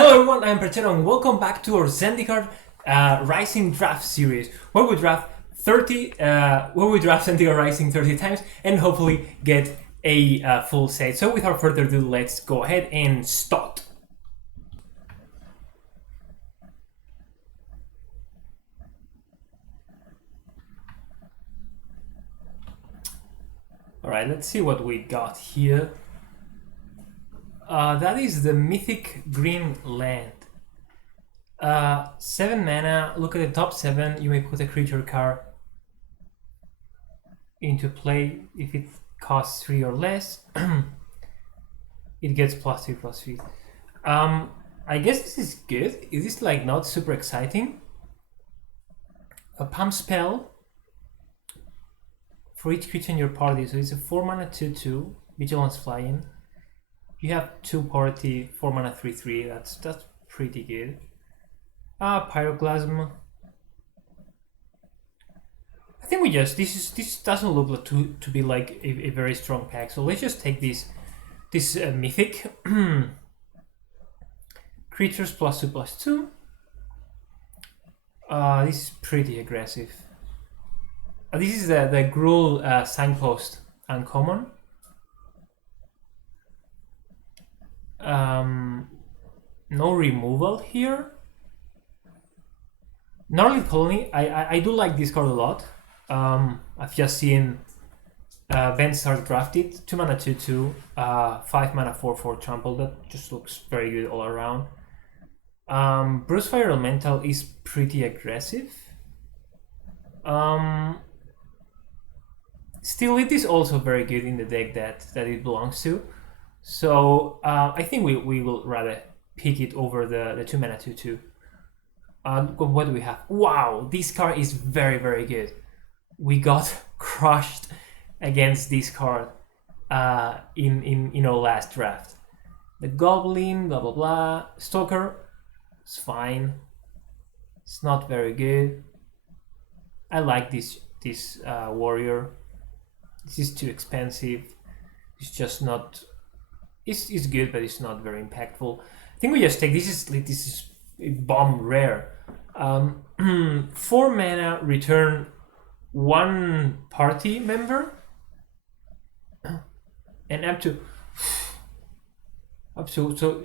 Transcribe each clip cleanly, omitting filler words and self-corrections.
Hello everyone, I'm Perchero and welcome back to our Zendikar Rising Draft series, where we draft Zendikar Rising 30 times and hopefully get a full set. So without further ado, let's go ahead and start. Alright, let's see what we got here. That is the Mythic Green Land. 7 mana, look at the top 7, you may put a creature card into play. If it costs 3 or less, it gets +3/+3. I guess this is good. Is this like not super exciting? A pump spell for each creature in your party, so it's a 4 mana 2/2, Vigilance Flying. You have 2 party, 4 mana 3/3, that's pretty good. Pyroclasm. I think we just this doesn't look like to be like a very strong pack, so let's just take this mythic creatures +2/+2. This is pretty aggressive. This is the Gruul Signpost uncommon. No removal here. Gnarly Colony, I do like this card a lot. I've just seen Ben start drafted. 2 mana 2/2, 5 mana 4/4 trample. That just looks very good all around. Brucefire Elemental is pretty aggressive. Still, it is also very good in the deck that it belongs to. So I think we will rather pick it over the 2 mana 2/2. What do we have? Wow, this card is very good. We got crushed against this card in our last draft. The Goblin, blah blah blah. Stalker, it's fine. It's not very good. I like this warrior. This is too expensive. It's just not. It's good, but it's not very impactful. I think we just take this is bomb rare. 4 mana, return 1 party member, and up to so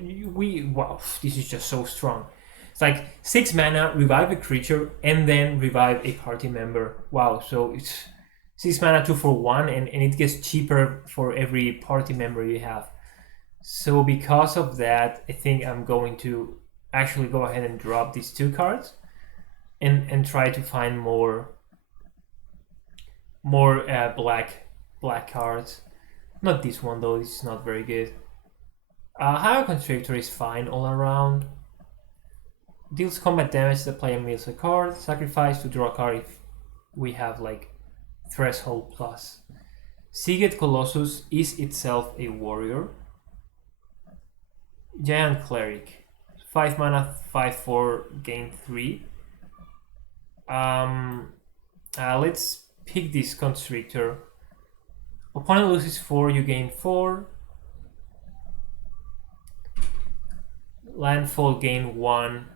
wow, this is just so strong. It's like 6 mana, revive a creature, and then revive a party member. Wow, so it's 6 mana 2 for 1, and it gets cheaper for every party member you have. So because of that, I think I'm going to actually go ahead and drop these 2 cards and try to find more black cards. Not this one though, this is not very good. Higher Constrictor is fine all around. Deals combat damage, the player mills a card. Sacrifice to draw a card if we have like Threshold plus. Seagate Colossus is itself a warrior. Giant Cleric, 5 mana, 5/4, gain 3. Let's pick this Constrictor. Opponent loses 4, you gain 4. Landfall, gain 1.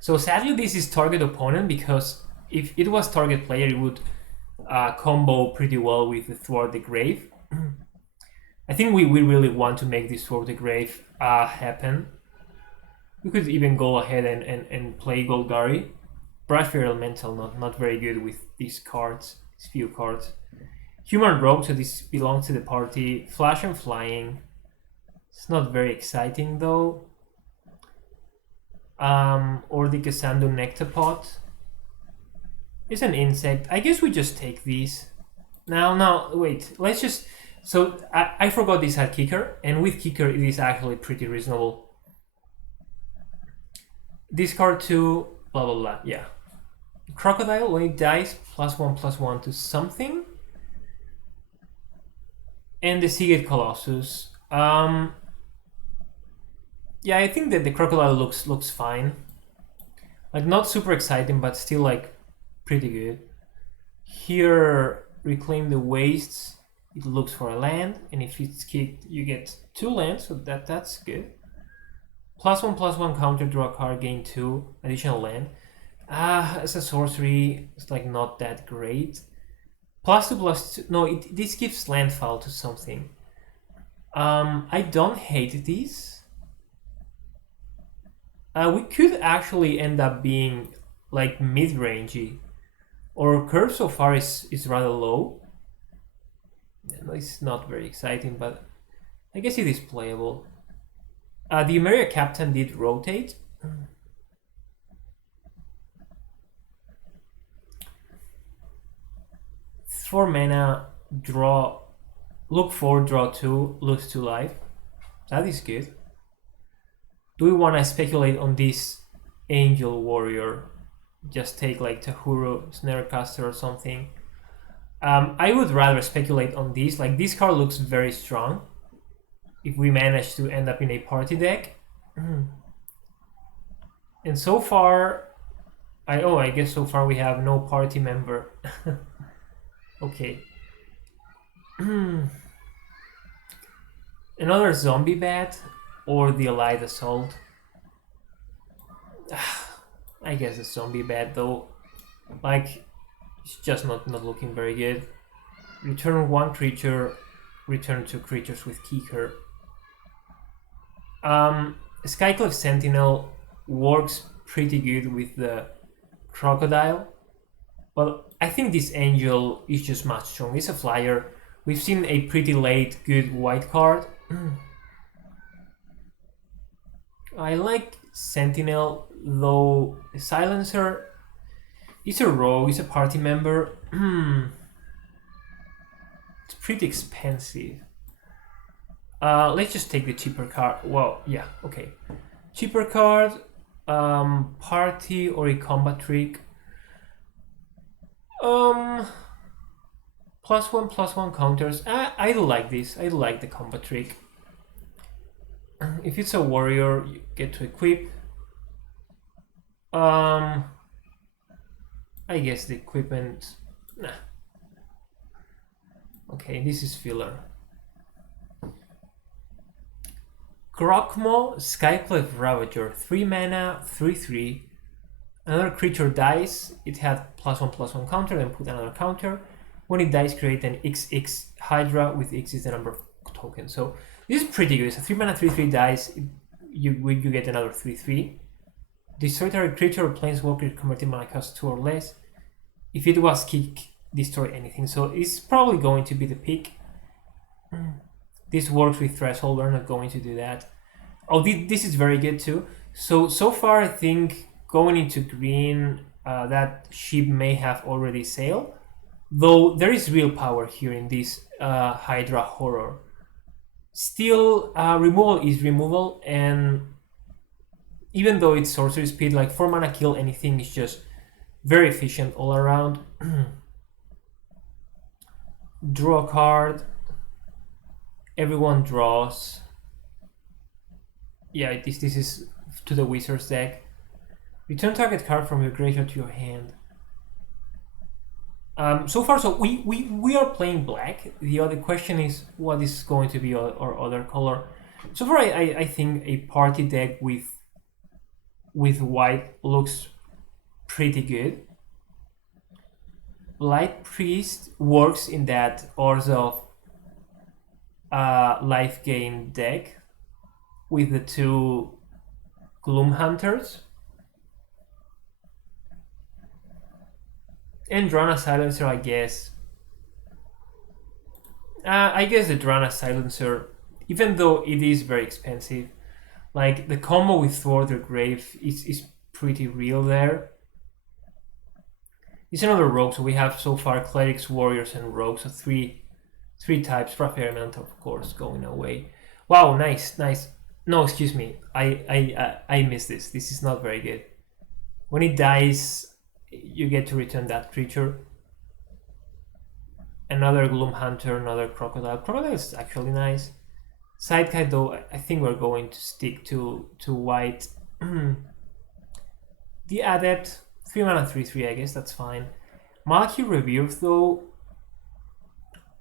So sadly this is target opponent, because if it was target player it would combo pretty well with the Thwart the Grave. I think we really want to make this Thwart the Grave happen. We could even go ahead and play Golgari. Brushfire Elemental, not very good with these cards, these few cards. Human Rogue, so this belongs to the party. Flash and Flying. It's not very exciting though. Or the Cassandra Nectapod. It's an insect. I guess we just take these. No, wait. Let's just... So I forgot this had Kicker, and with Kicker it is actually pretty reasonable. Discard 2, blah blah blah, yeah. Crocodile, when it dies, +1/+1 to something. And the Seagate Colossus. Yeah, I think that the Crocodile looks fine. Like not super exciting, but still like pretty good. Here, Reclaim the Wastes. it looks for a land, and if it's kicked, you get 2 lands, so that's good. +1/+1 counter, draw a card, gain 2 additional land. As a sorcery, it's like not that great. +2/+2, no, this gives landfall to something. I don't hate these. We could actually end up being like mid-rangey. Our curve so far is rather low. It's not very exciting, but I guess it is playable. The America Captain did rotate. 4 mana, draw, look 4, draw 2, lose 2 life. That is good. Do we want to speculate on this Angel Warrior? Just take like Tahuru, Snarecaster or something. I would rather speculate on this. Like, this card looks very strong if we manage to end up in a party deck. And so far, I guess so far we have no party member. Okay. Another zombie bat or the Elite Assault. I guess a zombie bat though. Like, it's just not looking very good. Return 1 creature, return 2 creatures with Kicker. Skyclave Sentinel works pretty good with the Crocodile, but I think this Angel is just much stronger. It's a flyer. We've seen a pretty late good white card. I like Sentinel, though Silencer is a rogue, is a party member. It's pretty expensive. Let's just take the cheaper card. Well, yeah, okay. Cheaper card, party or a combat trick. +1/+1 counters. I like this. I like the combat trick. If it's a warrior, you get to equip. I guess the equipment. Nah. Okay, this is filler. Krokmo, Skyclave Ravager, 3 mana, 3/3. Another creature dies, it had +1/+1 counter, then put another counter. When it dies, create an XX Hydra, with X is the number of tokens. So this is pretty good. So 3 mana, 3/3 dies, you get another 3/3. Destroy target creature or planeswalker converting mana cost 2 or less. If it was kick, destroy anything. So it's probably going to be the pick. This works with Threshold, we're not going to do that. Oh, this is very good too. So far I think going into green, that ship may have already sailed. Though there is real power here in this Hydra Horror. Still, removal is removal, and even though it's sorcery speed, like 4 mana kill anything is just very efficient all around. Draw a card. Everyone draws. Yeah, this is to the Wizard's deck. Return target card from your graveyard to your hand. So far, so we are playing black. The other question is what is going to be our other color. So far, I think a party deck with white looks pretty good. Light Priest works in that Orzhov life gain deck with the 2 Gloom Hunters. And Drana Silencer, I guess. I guess the Drana Silencer, even though it is very expensive, like the combo with Thwart the Grave is pretty real there. It's another rogue, so we have so far clerics, warriors, and rogues, so three types. For a fair amount, of course, going away. Wow, nice. No, excuse me, I missed this. This is not very good. When it dies, you get to return that creature. Another Gloom Hunter, another Crocodile. Crocodile is actually nice. Sidekick, though, I think we're going to stick to white. The Adept, 3 mana, 3/3, I guess that's fine. Malki Rebirth, though,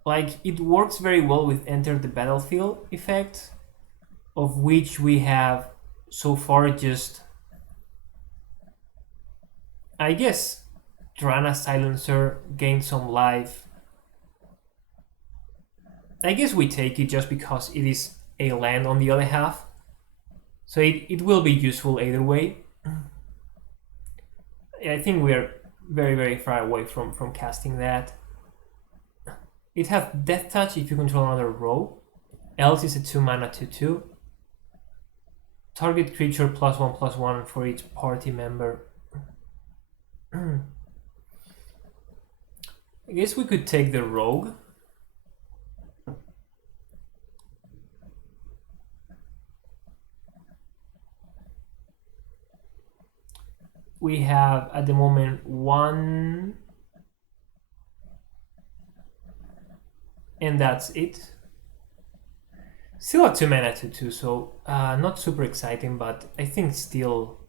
like it works very well with enter the battlefield effect, of which we have so far just, I guess, Drana Silencer, gain some life. I guess we take it just because it is a land on the other half. So it will be useful either way. I think we are very, very far away from casting that. It has Death Touch if you control another row. Else is a 2 mana 2/2. Target creature +1/+1 for each party member. I guess we could take the rogue. We have at the moment 1, and that's it. Still a 2 mana 2/2, so not super exciting, but I think still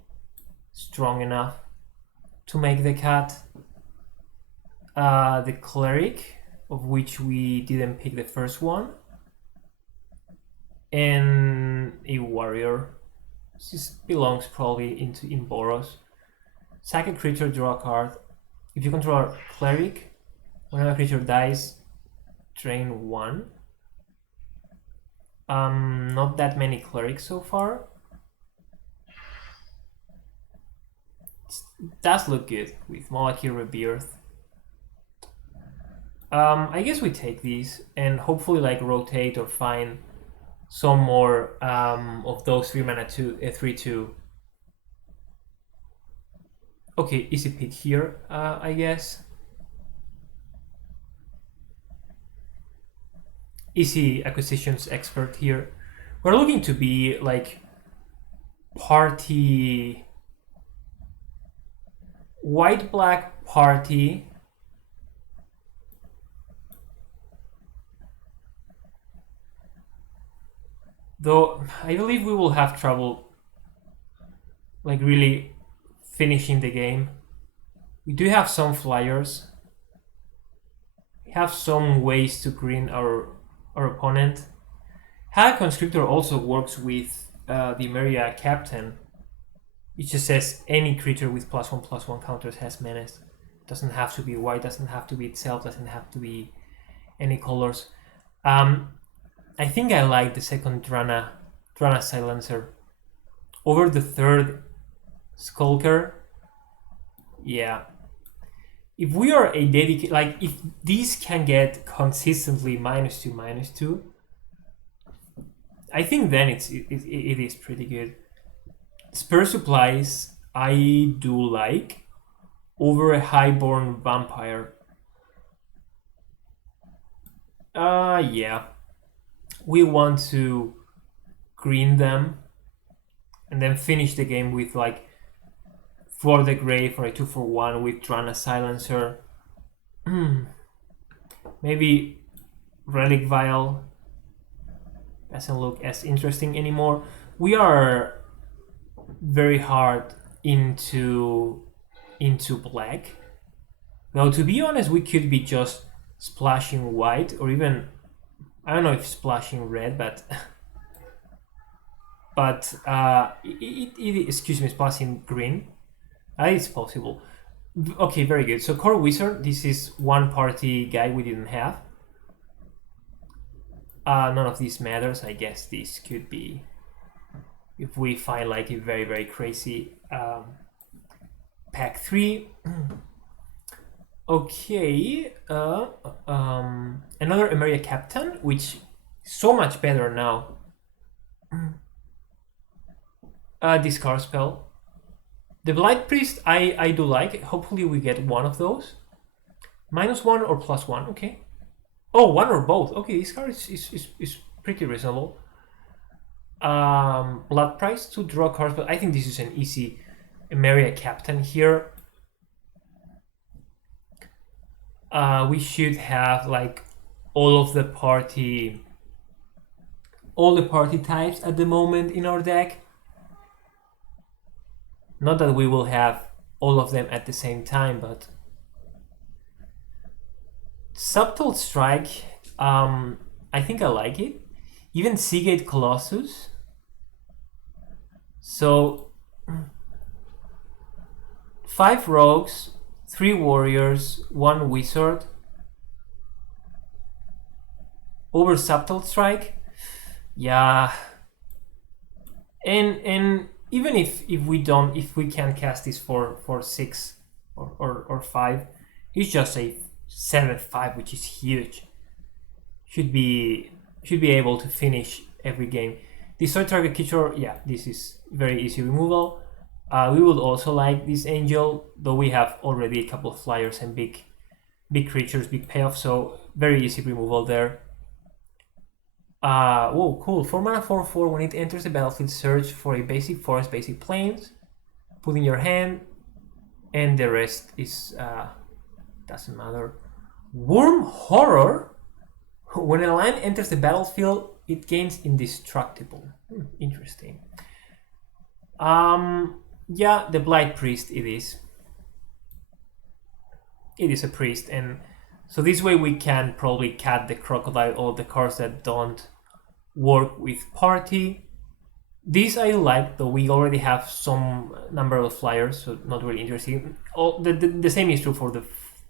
strong enough to make the cut. The cleric, of which we didn't pick the first one, and a warrior. This belongs probably in Boros. Sack a creature, draw a card. If you control a cleric, whenever a creature dies, drain 1. Not that many clerics so far. It does look good with Molecular Rebirth. I guess we take these and hopefully like rotate or find some more of those 3 mana 3/2. Okay, easy pick here, I guess. Easy acquisitions expert here. We're looking to be like party, white-black party. Though I believe we will have trouble like really finishing the game. We do have some flyers. We have some ways to green our opponent. Hag Conscriptor also works with the Meria Captain. It just says any creature with +1/+1 counters has menace. Doesn't have to be white, doesn't have to be itself, doesn't have to be any colors. I think I like the second Drana Silencer over the third Skulker. Yeah. If we are a dedicated, like if these can get consistently -2/-2, I think then it is pretty good. Spur Supplies I do like over a Highborn Vampire. Yeah. We want to green them and then finish the game with like For the Grave for a 2/1 with Drana Silencer. Maybe Relic Vial doesn't look as interesting anymore. We are very hard into black. Though to be honest, we could be just splashing white or even, I don't know if splashing red, but excuse me, splashing green. It's possible. Okay, very good. So Core Wizard, this is one party guy we didn't have. None of these matters. I guess this could be if we find like a very, very crazy pack 3. Okay, another Emeria Captain, which is so much better now. Discard spell. The Blight Priest, I do like. Hopefully we get one of those. -1 or +1, okay. Oh, one or both. Okay, this card is pretty reasonable. Blood Price to draw cards, but I think this is an easy Emeria Captain here. We should have like all the party types at the moment in our deck. Not that we will have all of them at the same time, but Subtle Strike I think I like it. Even Seagate Colossus. So 5 rogues, 3 warriors, 1 wizard. Over subtle strike. Yeah. And even if we can't cast this for 6 or 5, it's just a 7/5, which is huge. Should be able to finish every game. Destroy target creature, yeah, this is very easy removal. We would also like this angel, though we have already a couple of flyers and big creatures, big payoff, so very easy removal there. Whoa, cool. 4 mana 4/4. When it enters the battlefield, search for a basic forest, basic plains. Put in your hand, and the rest is doesn't matter. Worm Horror. When a land enters the battlefield, it gains indestructible. Interesting. Yeah, the Blight Priest. It is. It is a priest, and so this way we can probably cut the crocodile or the cards that don't work with party. This I like, though we already have some number of flyers, so not really interesting. The same is true for the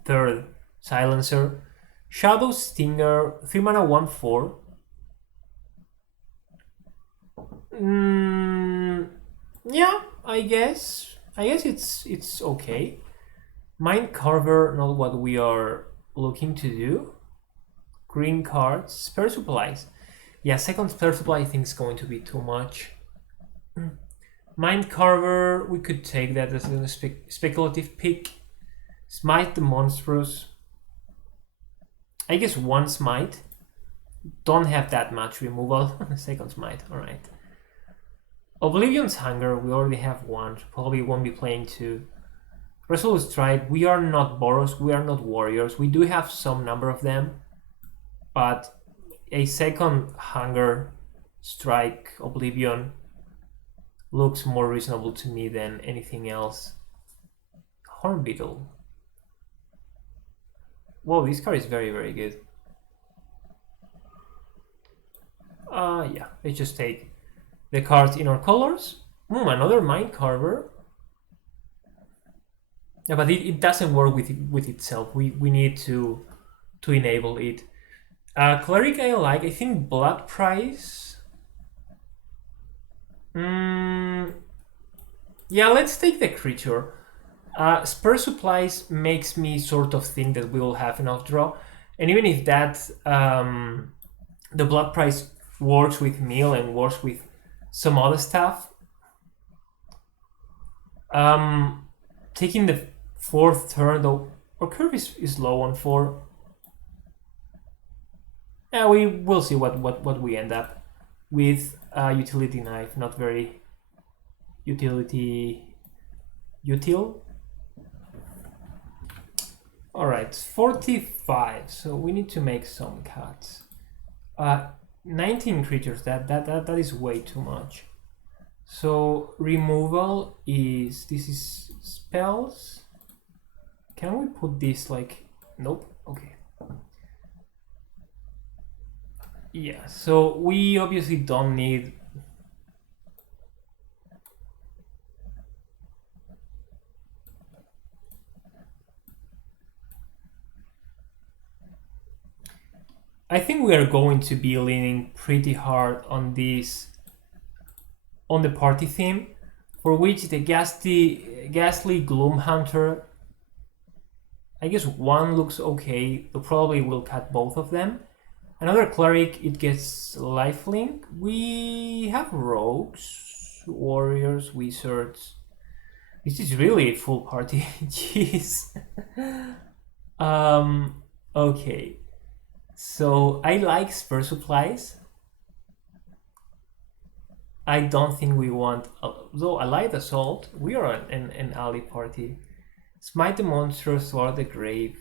3rd Silencer. Shadow Stinger, 3 mana 1/4. Yeah, I guess it's okay. Mind Carver, not what we are looking to do. Green cards, spare supplies. Yeah, 2nd spare supply I think is going to be too much. Mind Carver, we could take that as a speculative pick. Smite the Monstrous. I guess 1 smite. Don't have that much removal. 2nd smite, alright. Oblivion's Hunger, we already have 1. Probably won't be playing 2. Resolute Strike, we are not Boros, we are not warriors. We do have some number of them, but a 2nd Hunger Strike Oblivion looks more reasonable to me than anything else. Hornbeetle. Whoa, this card is very, very good. Yeah, let's just take the cards in our colors. Another Mind Carver. Yeah, but it doesn't work with itself. We need to enable it. Cleric I like. I think Blood Price. Yeah, let's take the creature. Spare Supplies makes me sort of think that we will have enough draw. And even if that the Blood Price works with Meal and works with some other stuff, taking the 4th turn, though our curve is low on 4. Yeah, we will see what we end up with. Utility Knife, not very util. Alright, 45, so we need to make some cuts. 19 creatures, that is way too much. So removal is, this is spells. Can we put this like, nope, okay. Yeah, so we obviously don't need I think we are going to be leaning pretty hard on this, on the party theme, for which the ghastly Gloom Hunter, I guess 1 looks okay, but probably we'll cut both of them. Another Cleric, it gets lifelink. We have rogues, warriors, wizards. This is really a full party. Jeez. Okay. So I like spare supplies. I don't think we want, though I like assault. We are an ally party. Smite the monsters toward the grave.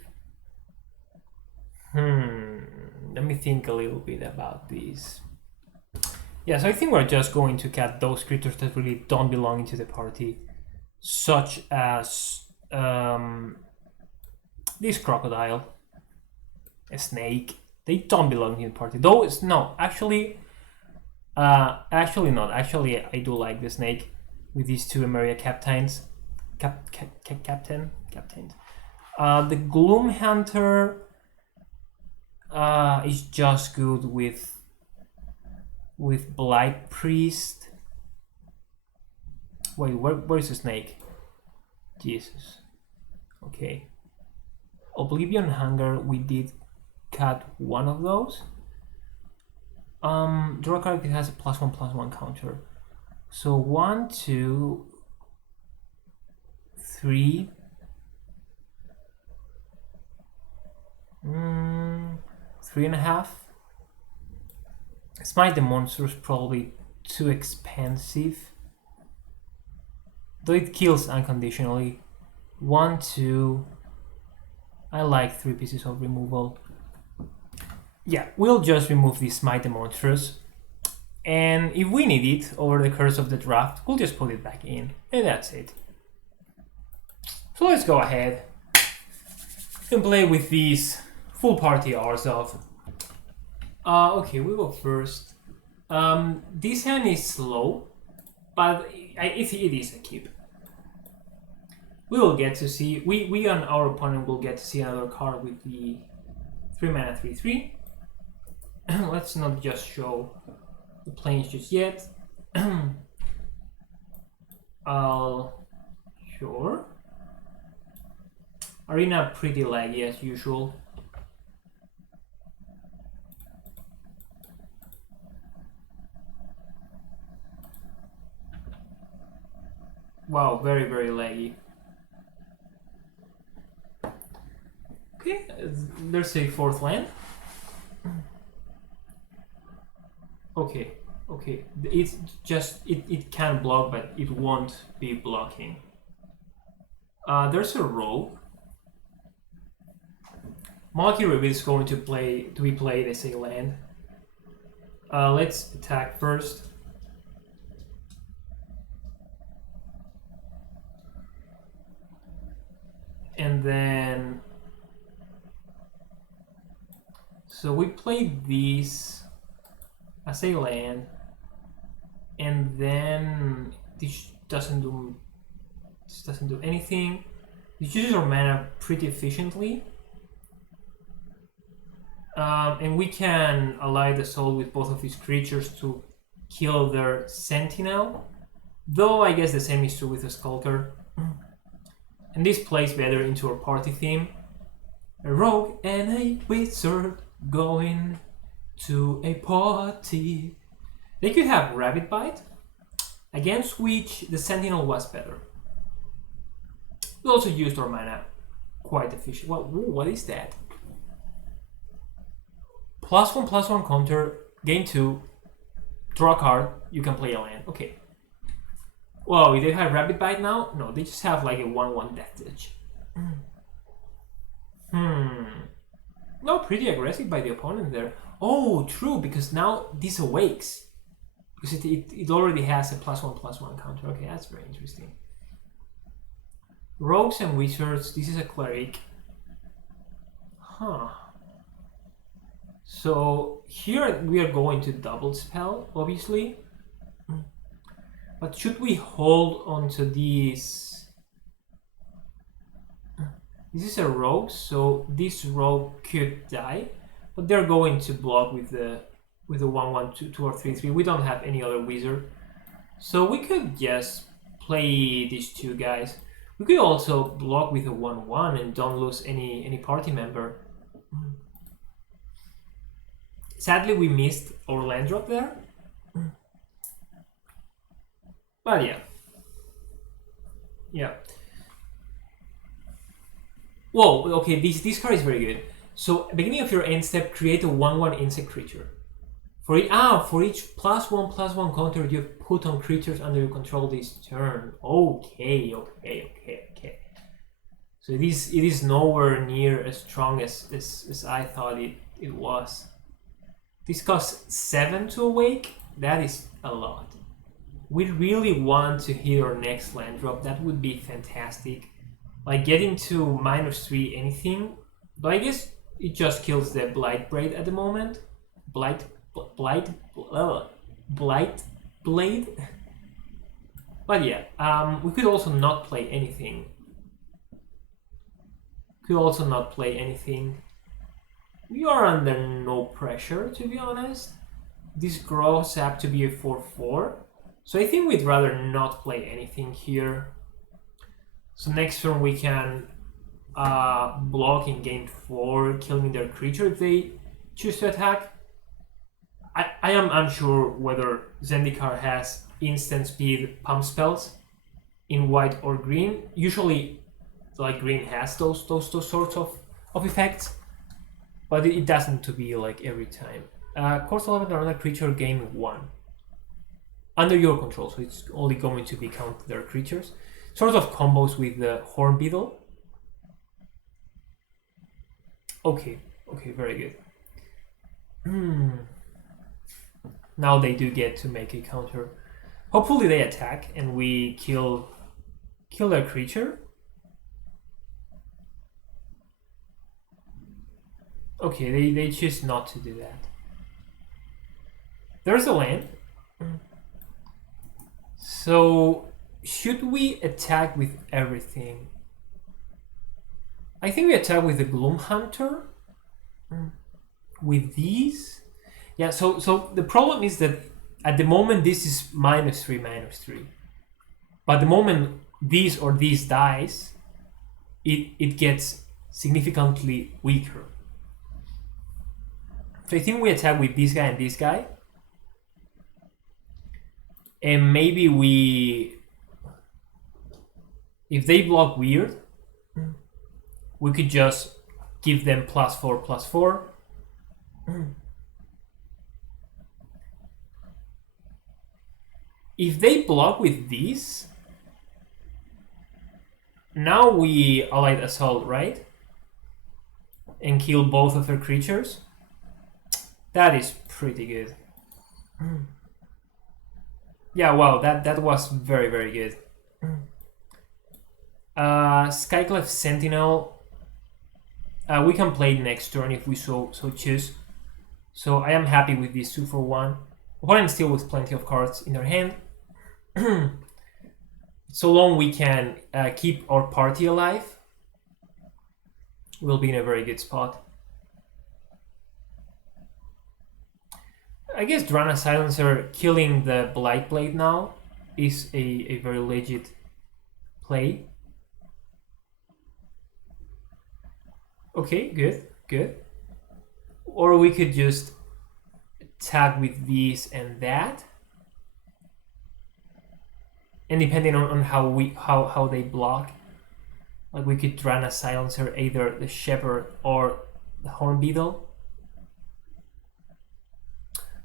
Let me think a little bit about this. Yeah, so I think we're just going to cut those creatures that really don't belong into the party, such as this crocodile, a snake, They don't belong in the party. Though it's no, actually not. Actually, I do like the snake with these two Emeria captains. Captains. The Gloom Hunter is just good with Blight Priest. Wait, where's the snake? Jesus. Okay. Oblivion Hunger, we did cut one of those. Draw a card that has a +1/+1 counter. So 1, 2, 3. 3.5. Smite the monster is probably too expensive. Though it kills unconditionally. 1, 2. I like 3 pieces of removal. Yeah, we'll just remove the Smite the Monstrous. And if we need it over the course of the draft, we'll just put it back in. And that's it. So let's go ahead and play with these full party ourselves. Okay, we go first. This hand is slow, but it is a keep. We will get to see, we and our opponent will get to see another card with the 3 mana 3/3. Let's not just show the planes just yet. Sure. Arena pretty laggy as usual. Wow, very, very laggy. Okay, there's a 4th land. Okay, it's just, it can block, but it won't be blocking. There's a rogue. Monkey Ribbit is going to be played as a land. Let's attack first. And then, so we played these as a land, and then this doesn't do anything. This uses our mana pretty efficiently, and we can ally the soul with both of these creatures to kill their sentinel. Though I guess the same is true with a skulker. And this plays better into our party theme. A rogue and a wizard going to a party. They could have Rabbit Bite, against which the Sentinel was better. We also used our mana quite efficient. What is that? +1/+1 counter, gain 2, draw a card, you can play a land. Okay. Wow, they have Rabbit Bite now? No, they just have like a 1/1 Death Touch. No, pretty aggressive by the opponent there. Oh, true, because now this awakes. Because it already has a +1/+1 counter. Okay, that's very interesting. Rogues and Wizards, this is a Cleric. Huh. So here we are going to double spell, obviously. But should we hold onto these? This is a rogue, so this rogue could die. But they're going to block with the 1/1, 2 or 3/3. We don't have any other wizard, so we could just play these two guys. We could also block with a 1/1 and don't lose any party member. Sadly, we missed our land drop there. But yeah. Whoa, okay, this card is very good. So, beginning of your end step, create a 1/1 insect creature. For each +1/+1 counter you put on creatures under your control this turn. Okay. So it is nowhere near as strong as I thought it was. This costs 7 to awake. That is a lot. We really want to hit our next land drop. That would be fantastic. Like getting to -3 anything. But I guess it just kills the Blight Blade at the moment. Blight Blade. But yeah, we could also not play anything. We are under no pressure, to be honest. This grows up to be a 4/4. So I think we'd rather not play anything here. So next turn we can block and gain 4, killing their creature if they choose to attack. I am unsure whether Zendikar has instant speed pump spells in white or green. Usually, like green has those sorts of effects, but it doesn't to be like every time. Course 11, another creature gain 1 under your control, so it's only going to be counted their creatures. Sort of combos with the Horn Beetle. Okay, very good. Now they do get to make a counter. Hopefully they attack and we kill their creature. Okay, they choose not to do that. There's a land. So should we attack with everything? I think we attack with the Gloom Hunter. With these? Yeah, so the problem is that at the moment this is -3/-3. But the moment these or these dies, it gets significantly weaker. So I think we attack with this guy and this guy. And maybe if they block weird, we could just give them +4/+4. If they block with these, now we Allied Assault, right? And kill both of their creatures. That is pretty good. Yeah, wow, that was very, very good. Skyclef Sentinel. We can play next turn if we so choose. So I am happy with this 2/1. Opponent still with plenty of cards in their hand. So long we can keep our party alive, we'll be in a very good spot. I guess Drana Silencer killing the Blight Blade now is a very legit play. Okay, good. Or we could just attack with these and that. And depending on how they block, like we could Drana Silencer either the Shepherd or the Horn Beetle.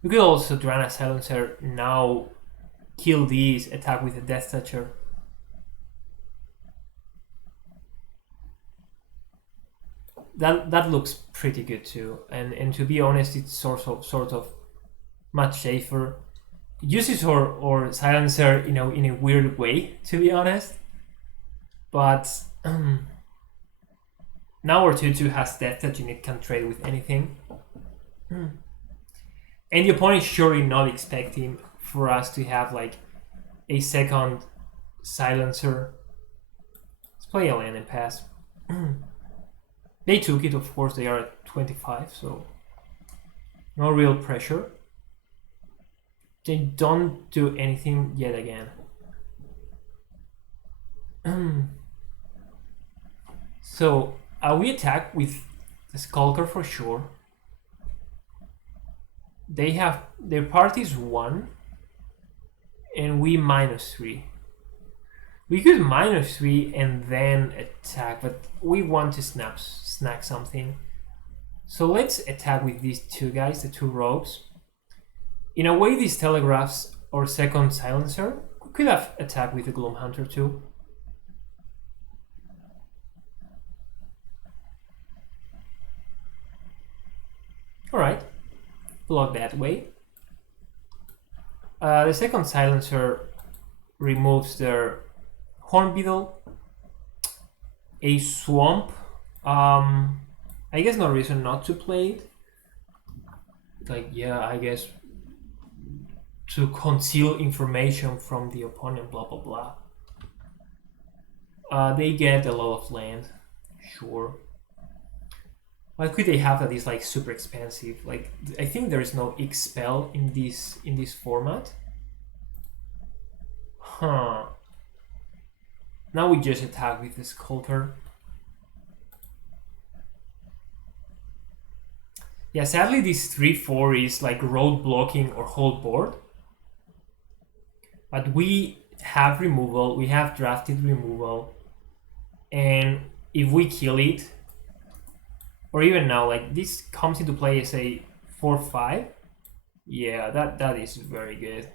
We could also Drana Silencer now, kill these, attack with the Death Toucher. That looks pretty good too, and to be honest, it's sort of much safer. It uses or Silencer, in a weird way, to be honest. But now our 2/2 has Death Touch and it can trade with anything. And the opponent is surely not expecting for us to have like a second Silencer. Let's play a land and pass. They took it, of course, they are at 25, so no real pressure. They don't do anything yet again. So we attack with the Skulker for sure. They have their party's 1 and we -3. We could -3 and then attack, but we want to snack something. So let's attack with these two guys, the 2 rogues. In a way, these telegraphs or second Silencer could have attacked with the Gloom Hunter too. Alright, block that way. The second Silencer removes their Horn Beetle, a Swamp. I guess no reason not to play it. Like, yeah, I guess to conceal information from the opponent, blah blah blah. They get a lot of land, sure. Why could they have that is like super expensive? Like, I think there is no expel in this format. Huh. Now we just attack with the sculptor. Yeah, sadly this 3/4 is like road blocking or hold board. But we have removal, we have drafted removal, and if we kill it, or even now, like this comes into play as a 4/5. Yeah, that is very good.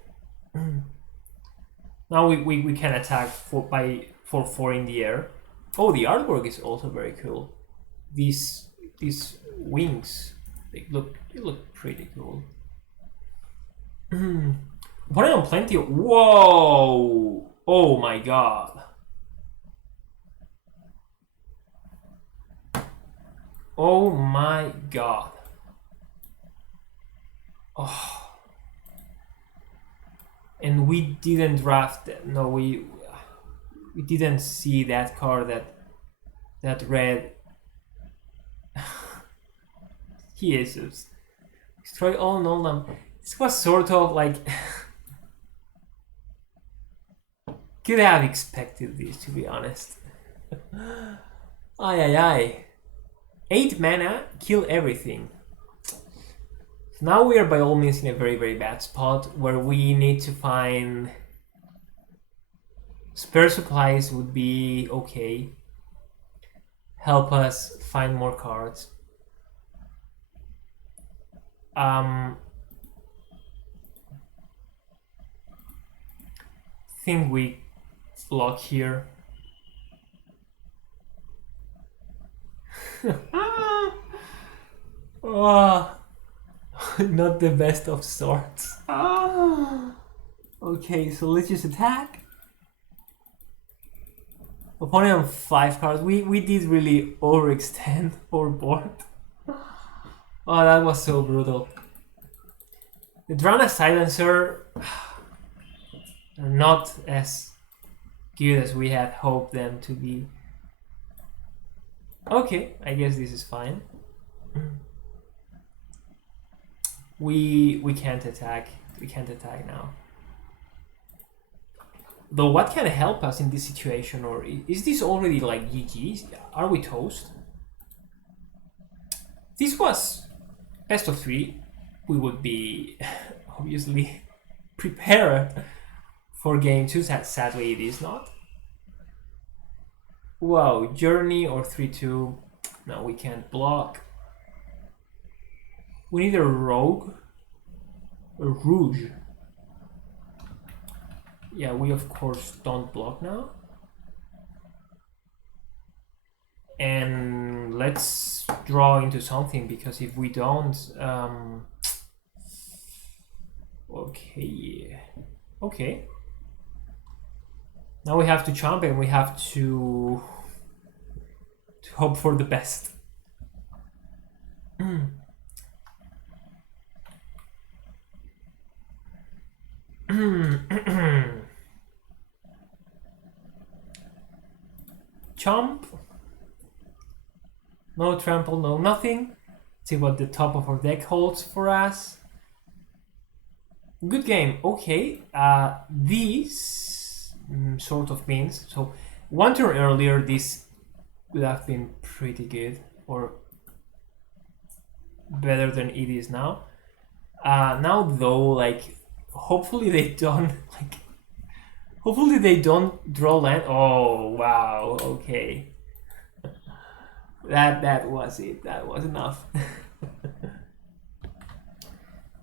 Now we can attack for 4/4 in the air. Oh, the artwork is also very cool. These wings, they look pretty cool. What on plenty of, whoa! Oh my god! Oh my god! Oh. And we didn't draft that. No, we didn't see that card, that red. Jesus. Destroy all non. This was sort of like could have expected this, to be honest. Ay. 8 mana, kill everything. Now we are by all means in a very, very bad spot where we need to find spare supplies. Would be okay. Help us find more cards. Think we block here. Oh, not the best of sorts. Okay, so let's just attack. Opponent on 5 cards. We did really overextend our board. Oh, that was so brutal. The Drana Silencer are not as good as we had hoped them to be. Okay, I guess this is fine. We can't attack. We can't attack now. Though what can help us in this situation, or is this already like GG's? Are we toast? This was best of 3. We would be obviously prepared for game 2. Sadly, it is not. Wow, Journey or 3/2. No, we can't block. We need a Rogue or Rouge. Yeah, we of course don't block now. And let's draw into something, because if we don't, okay. Now we have to jump and we have to hope for the best. Jump. No trample, no nothing. See what the top of our deck holds for us. Good game. Okay. This sort of means, so one turn earlier this would have been pretty good, or better than it is now. Now though, like, hopefully they don't draw land. Oh wow, okay. That was it. That was enough.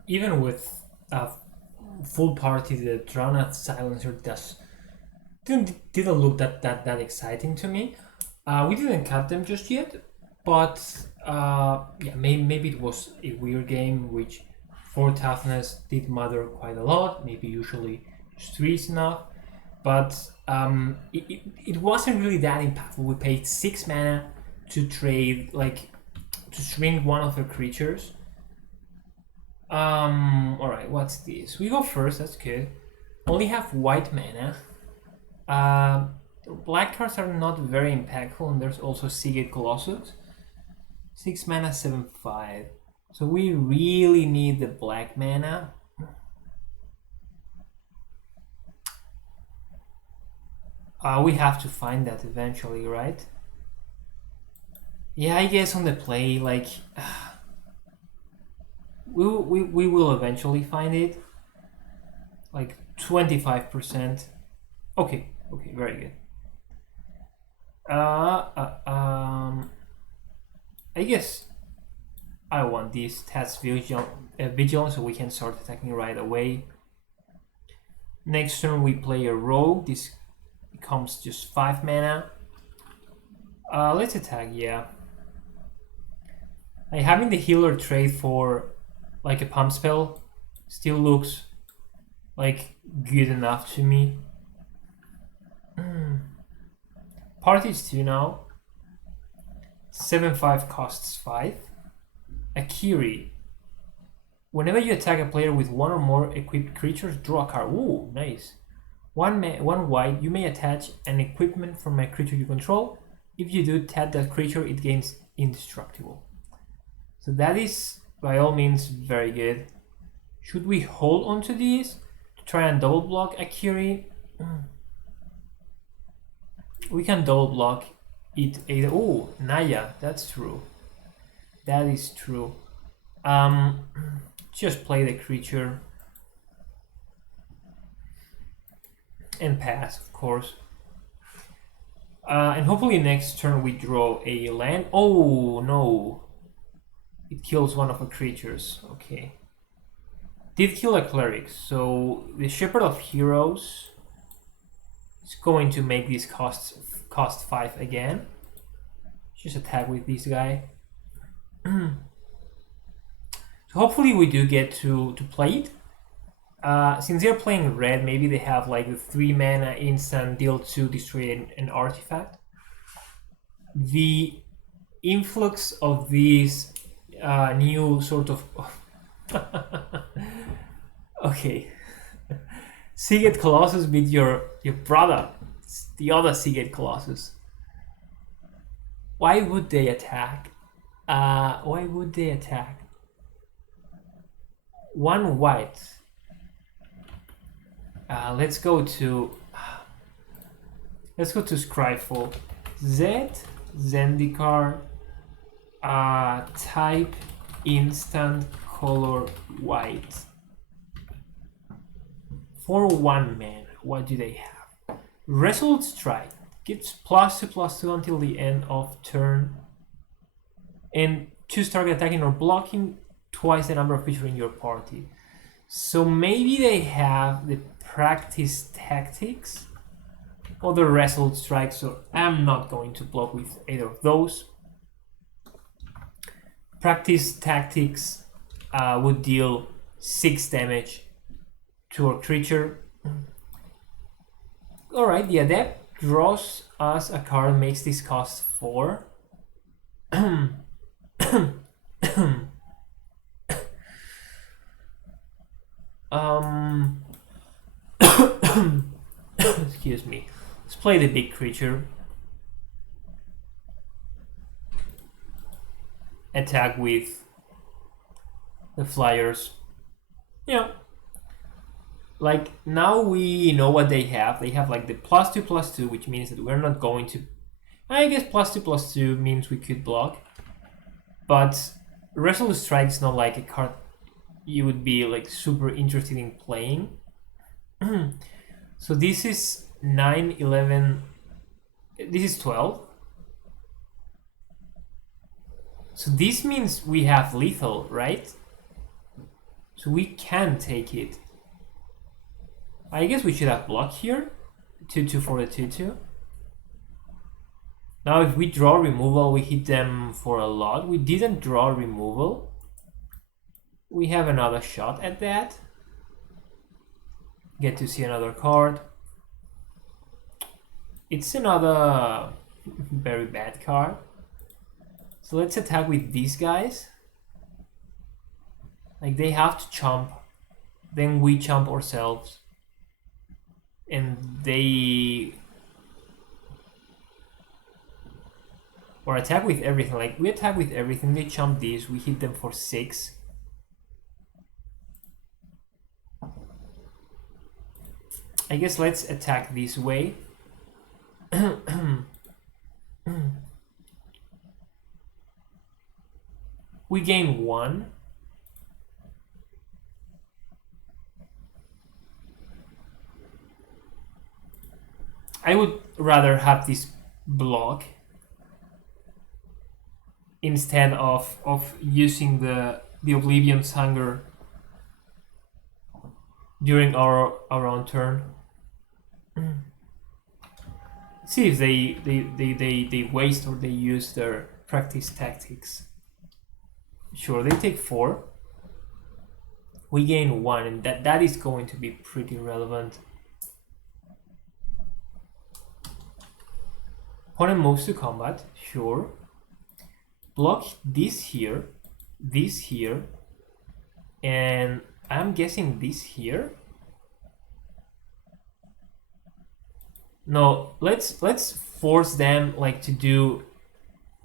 Even with full party, the Drana Silencer didn't look that exciting to me. We didn't cut them just yet, but yeah, maybe it was a weird game, which 4 toughness did matter quite a lot. Maybe usually just 3 is enough, but it wasn't really that impactful. We paid 6 mana to trade like to shrink one of the creatures. Alright, what's this? We go first, that's good. Only have white mana. Black cards are not very impactful, and there's also Seagate Colossus. 6 mana, 7/5. So we really need the black mana. We have to find that eventually, right? Yeah, I guess on the play, like... we will eventually find it. Like 25%. Okay, very good. I guess I want this test vigilance so we can start attacking right away. Next turn we play a rogue. This becomes just 5 mana. Let's attack, yeah. Like having the healer trade for like a pump spell still looks like good enough to me. Parties 2 now. 7/5 costs 5. Akiri. Whenever you attack a player with one or more equipped creatures, draw a card. Ooh, nice. One white, you may attach an equipment from a creature you control. If you do, tap that creature, it gains indestructible. So that is, by all means, very good. Should we hold on to these to try and double block Akiri? We can double block it either. Oh, Naya, that's true. That is true. Just play the creature and pass, of course. And hopefully next turn we draw a land. Oh no, it kills one of the creatures. Okay, did kill a cleric. So the Shepherd of Heroes is going to make these cost 5 again. Just attack with this guy. So hopefully we do get to play it. Since they're playing red, maybe they have like the 3 mana instant deal 2 destroy an artifact. The influx of these new sort of okay. Seagate Colossus with your brother. It's the other Seagate Colossus. Why would they attack? Why would they attack? One white. Let's go to Scryfall. Zendikar. Type instant color white. For 1 mana, what do they have? Resolute Strike gives +2/+2 until the end of turn, and choose target attacking or blocking twice the number of creatures in your party. So maybe they have the Practice Tactics or the Resolute Strike, so I'm not going to block with either of those. Practice Tactics would deal 6 damage to a creature. Alright, the Adept draws us a card, makes this cost 4. Excuse me. Let's play the big creature. Attack with the flyers. Yeah. Like, now we know what they have. They have like the +2/+2, which means that we're not going to... I guess +2/+2 means we could block. But Resolute Strike is not like a card you would be like super interested in playing. So this is 9, 11... This is 12. So this means we have lethal, right? So we can take it. I guess we should have block here. 2/2 for the 2/2. Now if we draw removal, we hit them for a lot. We didn't draw removal. We have another shot at that. Get to see another card. It's another very bad card. So let's attack with these guys. Like they have to chomp, then we chomp ourselves, and they or attack with everything. Like we attack with everything. They chomp these. We hit them for 6. I guess let's attack this way. We gain 1. I would rather have this block instead of using the Oblivion's Hunger during our own turn. See if they waste or they use their practice tactics. Sure, they take 4. We gain 1, and that is going to be pretty relevant. Opponent moves to combat, sure. Block this here, and I'm guessing this here. No, let's force them like to do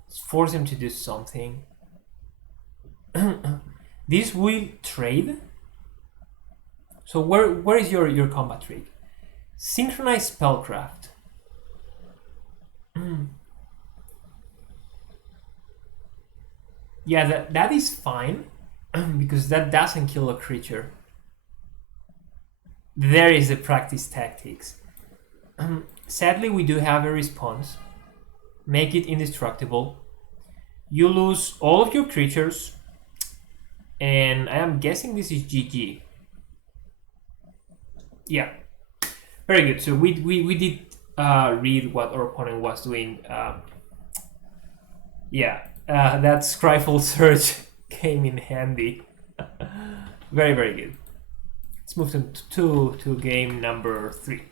something. This will trade. So where is your combat trick? Synchronized spellcraft. Yeah, that is fine because that doesn't kill a creature. There is the practice tactics. Sadly, we do have a response. Make it indestructible. You lose all of your creatures, and I am guessing this is GG. Yeah, very good. So we did read what our opponent was doing. That Scryfall Surge came in handy. Very, very good. Let's move to game number 3.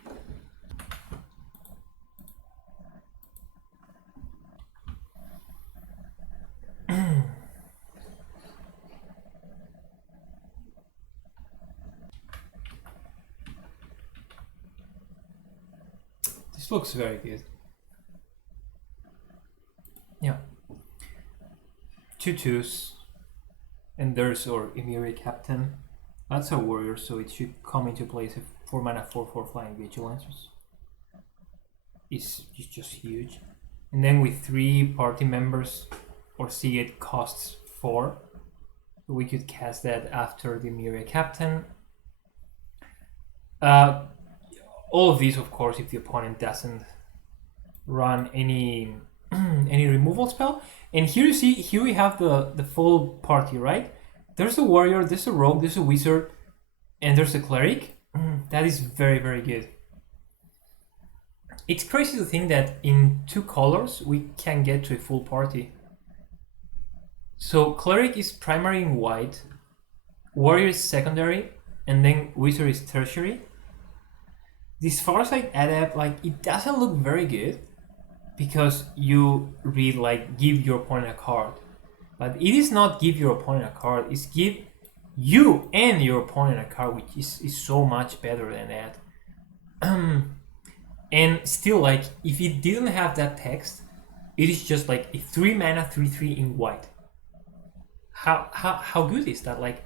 This looks very good. Yeah. 2/2s, and there's our Emiri Captain. That's a warrior, so it should come into place. 4 mana 4/4 flying vigilance. It's just huge. And then with 3 party members, or see it costs 4. We could cast that after the Emiri Captain. All of these, of course, if the opponent doesn't run any removal spell. And here you see, here we have the full party, right? There's a warrior, there's a rogue, there's a wizard, and there's a cleric. That is very, very good. It's crazy to think that in 2 colors we can get to a full party. So cleric is primary in white, warrior is secondary, and then wizard is tertiary. This Farsight Adept, like, it doesn't look very good because you read like give your opponent a card, but it is not give your opponent a card, it's give you and your opponent a card, which is so much better than that. And still, like, if it didn't have that text, it is just like a 3 mana 3/3 in white. How good is that? Like,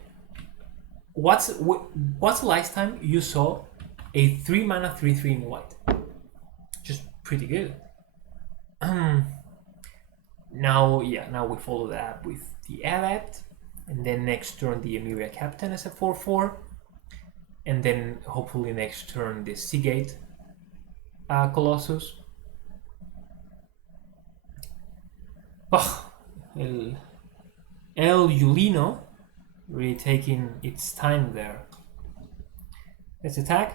what's the last time you saw a 3 mana 3/3 in white? Just pretty good. Now we follow that with the Adept, and then next turn the Emiria Captain as a 4/4, and then hopefully next turn the Seagate Colossus. Oh, El Yulino really taking its time there. Let's attack.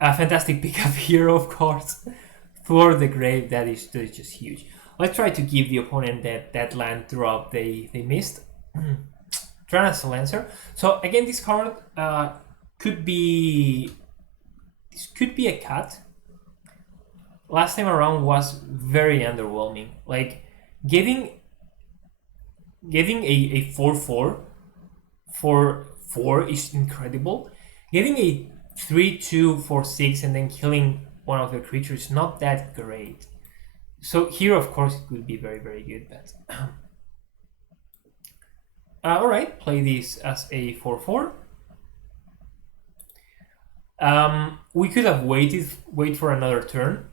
A fantastic pickup here, of course. For the grave, that is just huge. Let's try to give the opponent that land drop they missed. Drana's Lancer. So again, this card could be a cut. Last time around was very underwhelming. Like, getting getting a 4/4 for 4 is incredible. Getting a 3/2 for 6 and then killing one of the creatures is not that great. So here, of course, it would be very, very good. But all right, play this as a 4/4. We could have wait for another turn,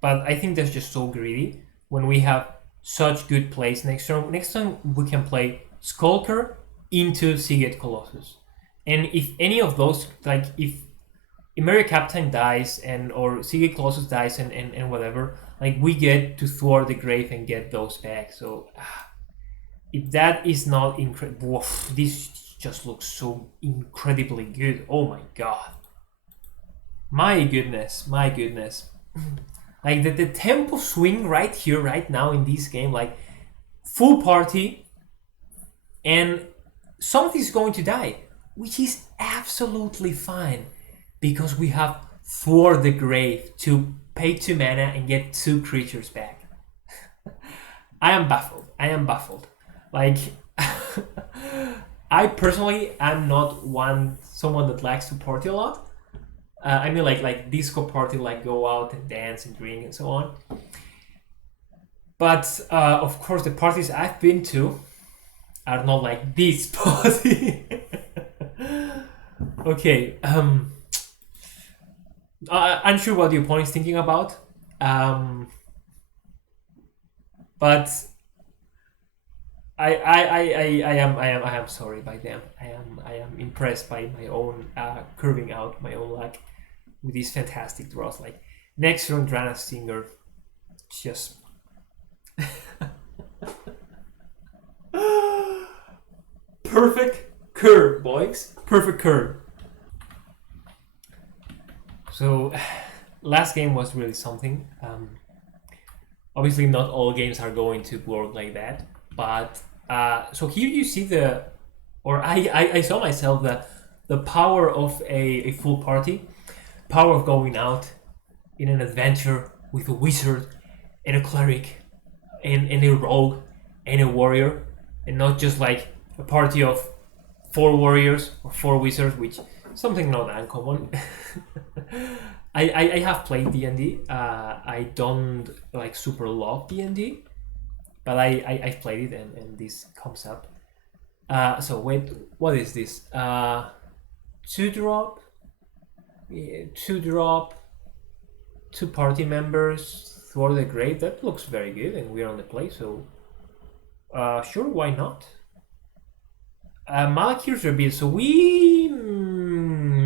but I think that's just so greedy when we have such good plays next turn. Next time we can play Skulker into Seagate Colossus, and if any of those, like if Emeria Captain dies and or Seagate Colossus dies and whatever, like we get to thwart the grave and get those back. So if that is not incredible, this just looks so incredibly good. Oh my god. My goodness, my goodness. Like the tempo swing right here, right now in this game, like full party and something's going to die, which is absolutely fine because we have Thwart the Grave to pay 2 mana and get 2 creatures back. I am baffled. I am baffled. Like, I personally am not someone that likes to party a lot. I mean, like disco party, like go out and dance and drink and so on. But of course, the parties I've been to are not like this party. Okay. I'm sure what the opponent is thinking about. But I am sorry by them. I am impressed by my own curving out my own luck with these fantastic draws. Like next turn, Drana Stinger, just perfect curve, boys. Perfect curve. So last game was really something. Obviously, not all games are going to work like that. But so here you see I saw myself the power of a full party, power of going out in an adventure with a wizard and a cleric and a rogue and a warrior, and not just like a party of 4 warriors or 4 wizards, which is something not uncommon. I have played D&D. I don't like super love D&D, but I've played it and this comes up. So wait, what is this? 2-drop, 2-drop, 2 party members, Thwart the Grave. That looks very good, and we're on the play, so sure, why not? Malakir's Reveal. So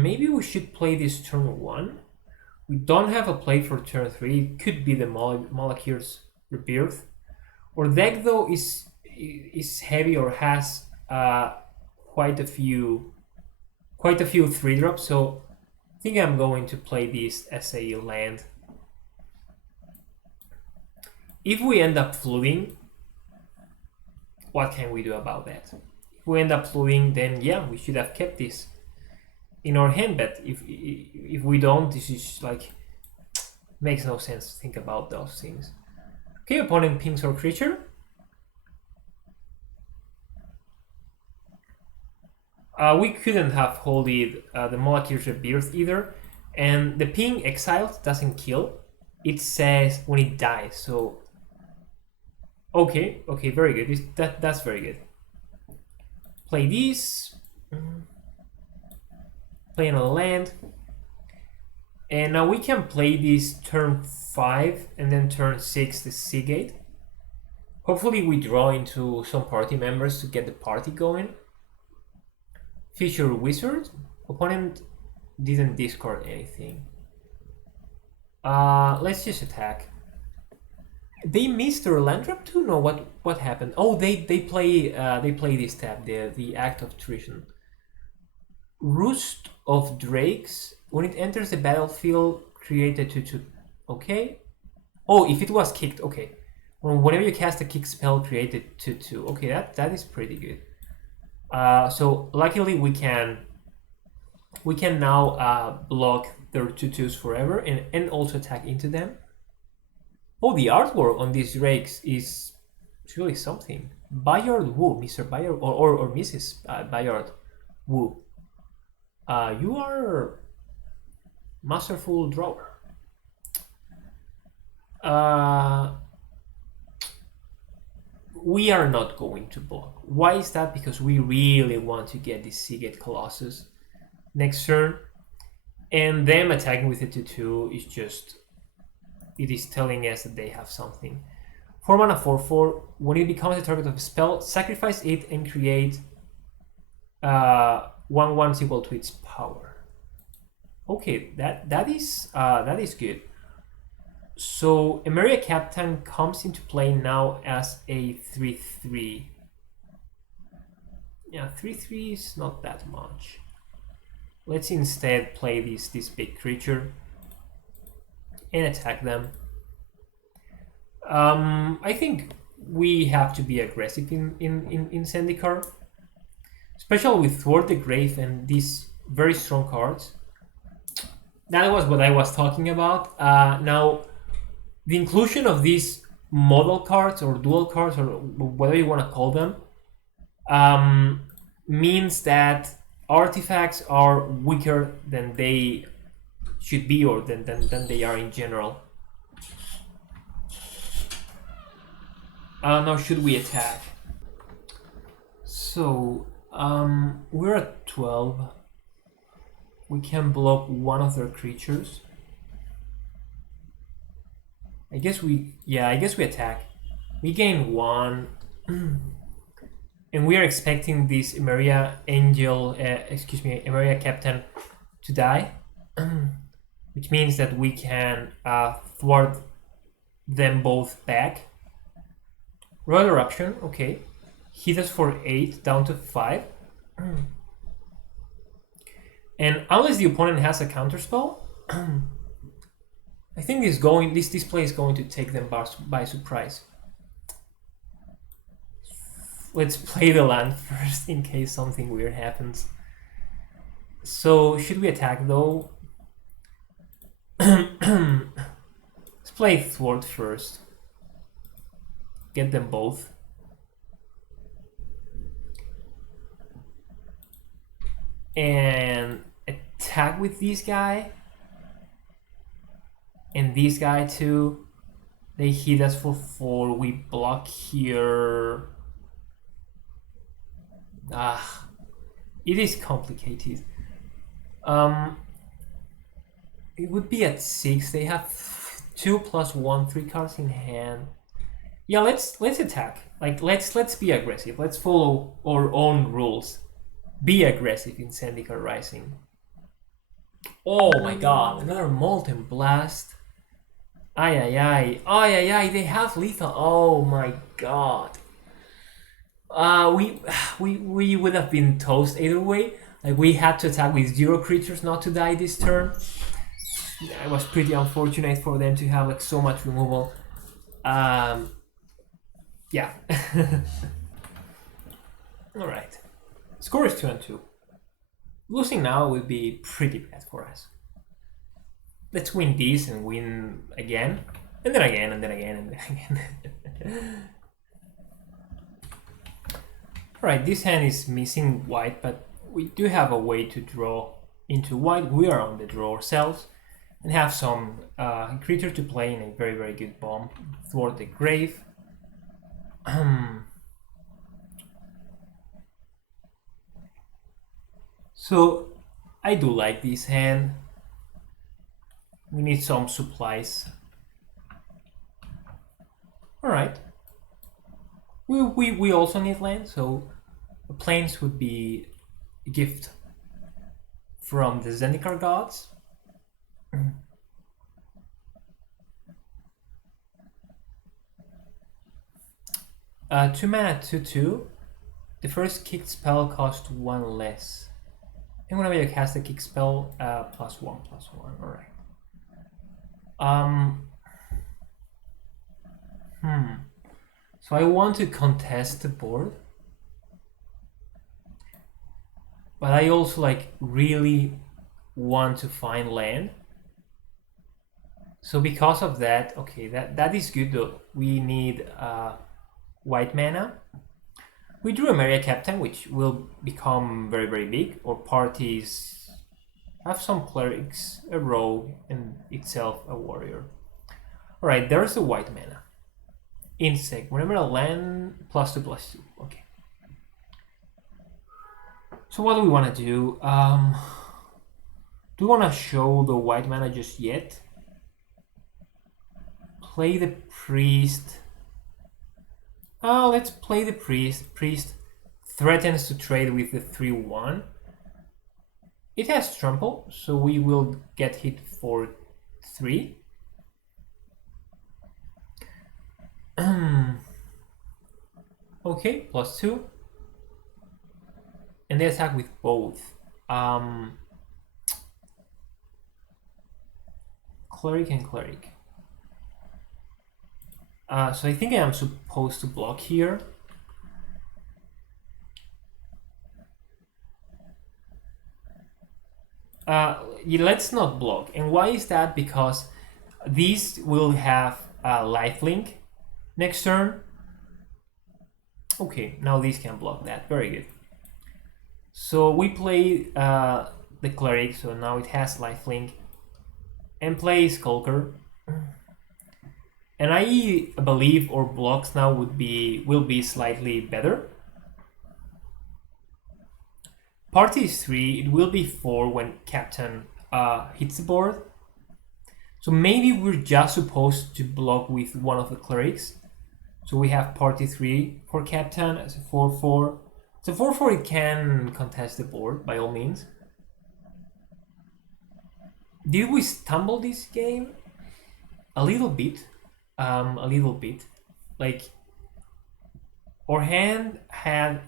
maybe we should play this turn 1. We don't have a play for turn 3. It could be the Malakir's Rebirth. Our deck though is heavy or has quite a few 3-drops, so I think I'm going to play this as a land. If we end up flooding, what can we do about that? If we end up flooding, then yeah, we should have kept this in our hand, but if we don't, this is like makes no sense to think about those things. Okay, opponent pings our creature. We couldn't have holded the Malakir's Rebirth either, and the ping exiled doesn't kill. It says when it dies. So okay, very good. That's very good. Play this. Play another land. And now we can play this turn 5 and then turn 6 the Seagate. Hopefully we draw into some party members to get the party going. Feature Wizard. Opponent didn't discard anything. Let's just attack. They missed their land drop too? No, what happened? Oh, they play this tab, the Act of Treason. Roost of Drakes. When it enters the battlefield, create a 2/2. Okay. Oh, if it was kicked, okay. Whenever you cast a kick spell, create a 2/2. Okay, that is pretty good. So luckily we can now block their 2/2s forever and also attack into them. Oh, the artwork on these rakes is really something. Bayard Wu, Mr. Bayard or Mrs. Bayard Wu. You are masterful drawer. We are not going to block. Why is that? Because we really want to get this Seagate Colossus next turn, and them attacking with a 2/2 is just, it is telling us that they have something. 4 mana 4/4. When it becomes the target of a spell, sacrifice it and create 1/1 equal to its power. Okay, that is good. So Emeria Captain comes into play now as a 3/3. Yeah, 3/3 is not that much. Let's instead play this big creature and attack them. I think we have to be aggressive in Zendikar, especially with Thwart the Grave and these very strong cards. That was what I was talking about. Now, the inclusion of these model cards or dual cards or whatever you want to call them means that artifacts are weaker than they should be or than they are in general. Now should we attack? So we're at 12. We can block one of their creatures. I guess we attack. We gain 1. And we are expecting this Emeria Emeria Captain to die. Which means that we can thwart them both back. Royal Eruption, okay. Hit us for 8, down to 5. And unless the opponent has a counterspell, I think this play is going to take them by surprise. Let's play the land first in case something weird happens. So should we attack though? Let's play Thwart first. Get them both. And attack with this guy. And this guy too. They hit us for 4. We block here. It is complicated. It would be at 6. They have 2 + 1, 3 cards in hand. Yeah, let's attack. Like let's be aggressive. Let's follow our own rules. Be aggressive in Zendikar Rising. Oh my god, another Molten Blast. Ay, they have lethal. Oh my god. We would have been toast either way. Like we had to attack with 0 creatures not to die this turn. It was pretty unfortunate for them to have like so much removal. Yeah. Alright. Score is 2-2. Losing now would be pretty bad for us. Let's win this and win again. And then again, and then again, and then again. Alright, this hand is missing white, but we do have a way to draw into white. We are on the draw ourselves. And have some creature to play in a very, very good bomb. Thwart the Grave. So I do like this hand. We need some supplies. Alright. We also need land, so the plains would be a gift from the Zendikar gods. 2 mana 2/2. The first kicked spell cost 1 less. And whenever you cast a kick spell, +1/+1. Alright. So I want to contest the board. But I also like really want to find land. So because of that, okay, that is good though. We need white mana. We drew a Maria Captain, which will become very, very big. Or parties have some clerics, a rogue, and itself a warrior. Alright, there's the white mana. Insect. Whenever a land, +2/+2. Okay. So what do we want to do? Do we want to show the white mana just yet? Play the priest. Let's play the priest. Priest threatens to trade with the 3/1. It has trample, so we will get hit for 3. Okay, +2. And they attack with both. Cleric and cleric. So I think I am supposed to block here. Let's not block. And why is that? Because these will have lifelink next turn. Okay, now these can block that. Very good. So we play the cleric, so now it has lifelink, and play Skulker. And I believe our blocks now will be slightly better. Party is 3, it will be 4 when Captain hits the board. So maybe we're just supposed to block with one of the clerics. So we have party 3 for Captain as a 4/4. So 4/4 it can contest the board by all means. Did we stumble this game? A little bit. Like, our hand had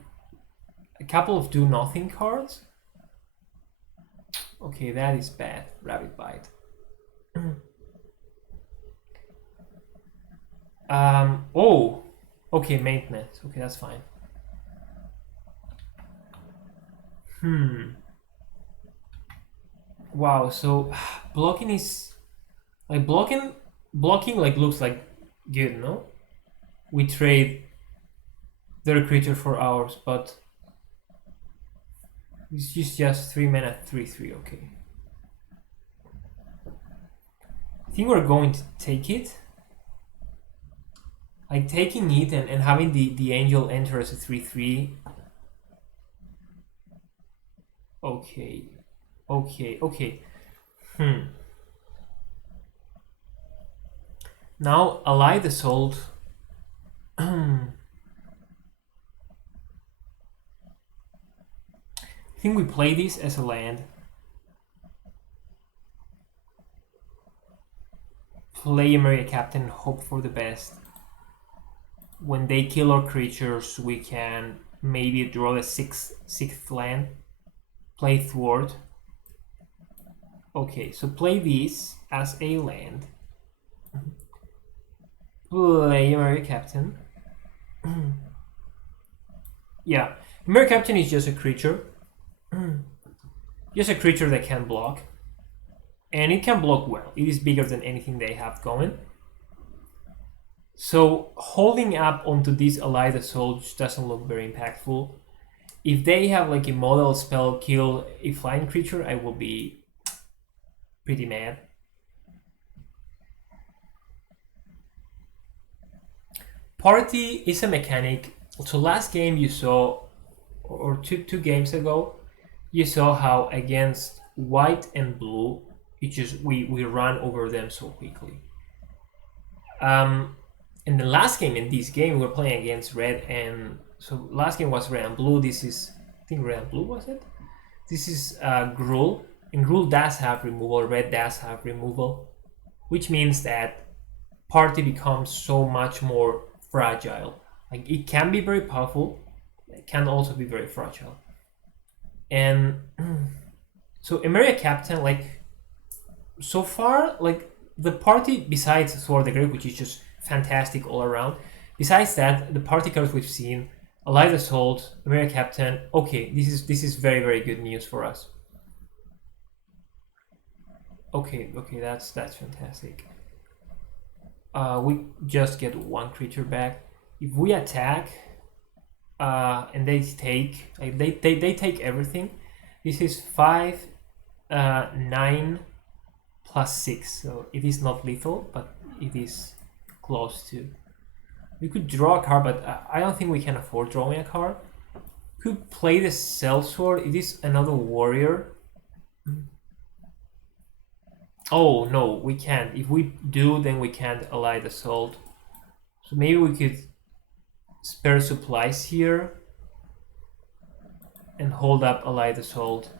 a couple of do nothing cards. Okay, that is bad. Rabbit bite. Oh, okay, maintenance. Okay, that's fine. Wow, so blocking is like blocking like looks like good, no? We trade their creature for ours, but it's just 3 mana 3/3. Okay, I think we're going to take it. Like taking it and having the angel enter as a 3/3. Okay. Now ally the salt. I think we play this as a land. Play Maria Captain, hope for the best. When they kill our creatures, we can maybe draw the sixth land. Play Thwart. Okay, so play this as a land. Play Maria Captain. Yeah, Maria Captain is just a creature. Just a creature that can block. And it can block well. It is bigger than anything they have going. So holding up onto this Ally the Soul just doesn't look very impactful. If they have like a model spell kill a flying creature, I will be pretty mad. Party is a mechanic. So last game you saw, or two games ago, you saw how against white and blue, we run over them so quickly. In the last game, in this game, we were playing against red, and so last game was red and blue. This is, I think, red and blue, was it? This is Gruul, and Gruul does have removal, red does have removal, which means that party becomes so much more fragile. Like, it can be very powerful, it can also be very fragile. And so Emeria Captain, like, so far, like, the party, besides Sword the Great, which is just fantastic all around, besides that, the party cards we've seen, Ally the Salt, Emeria Captain, okay, this is very, very good news for us. Okay, that's fantastic. We just get one creature back. If we attack, and they take like they take everything. This is 5, 9 plus 6, so it is not lethal, but it is close to. We could draw a card, but I don't think we can afford drawing a card. Could play the sellsword. It is another warrior. Oh no, we can't. If we do, then we can't ally the assault. So maybe we could spare supplies here and hold up allied assault.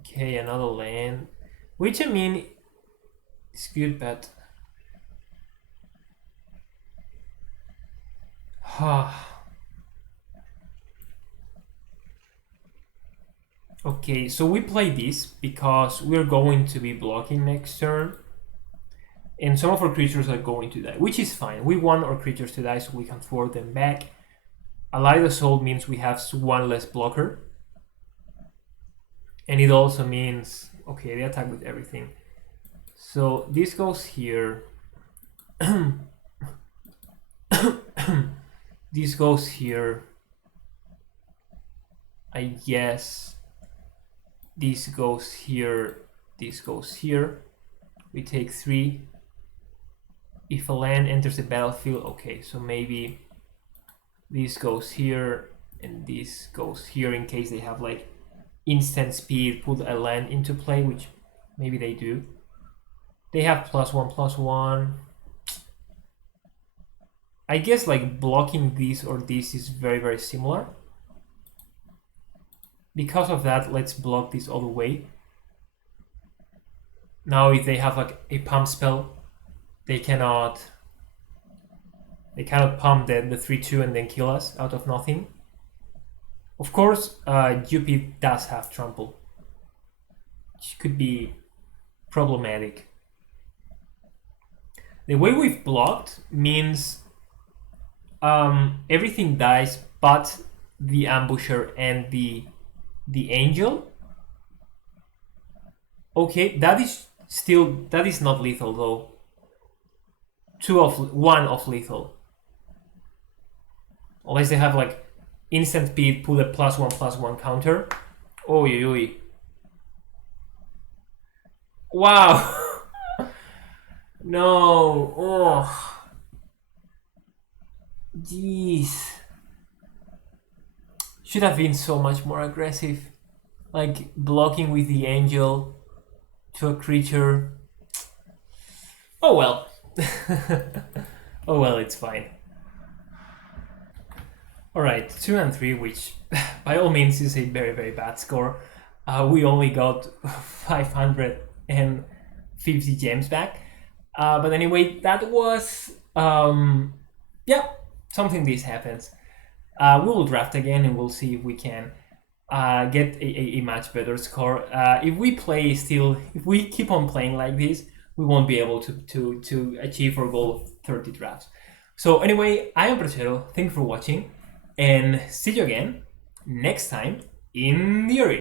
Okay, another land, which I mean is good, but okay, so we play this because we're going to be blocking next turn, and some of our creatures are going to die, which is fine. We want our creatures to die so we can thwart them back. Allied assault means we have one less blocker, and it also means, okay, they attack with everything. So this goes here. This goes here. I guess this goes here. This goes here. We take 3. If a land enters the battlefield, okay, so maybe this goes here and this goes here in case they have like instant speed, put a land into play, which maybe they do. They have +1/+1. I guess like blocking this or this is very, very similar. Because of that, let's block this all the way. Now if they have like a pump spell, they cannot pump the 3/2 and then kill us out of nothing. Of course, UP does have trample, which could be problematic. The way we've blocked means everything dies but the ambusher and the angel. Okay, that is not lethal though. 1 of lethal. Unless they have like instant speed, put a +1/+1 counter. Oh, wow. No. Oh. Jeez. Should have been so much more aggressive. Like blocking with the angel to a creature. Oh well. Oh well, it's fine. Alright, 2 and 3, which by all means is a very, very bad score. We only got 550 gems back. But anyway, that was, yeah, something this happens. We will draft again and we'll see if we can get a much better score. If we keep on playing like this, we won't be able to achieve our goal of 30 drafts. So anyway, I am Perchero, thank you for watching, and see you again next time in the arena.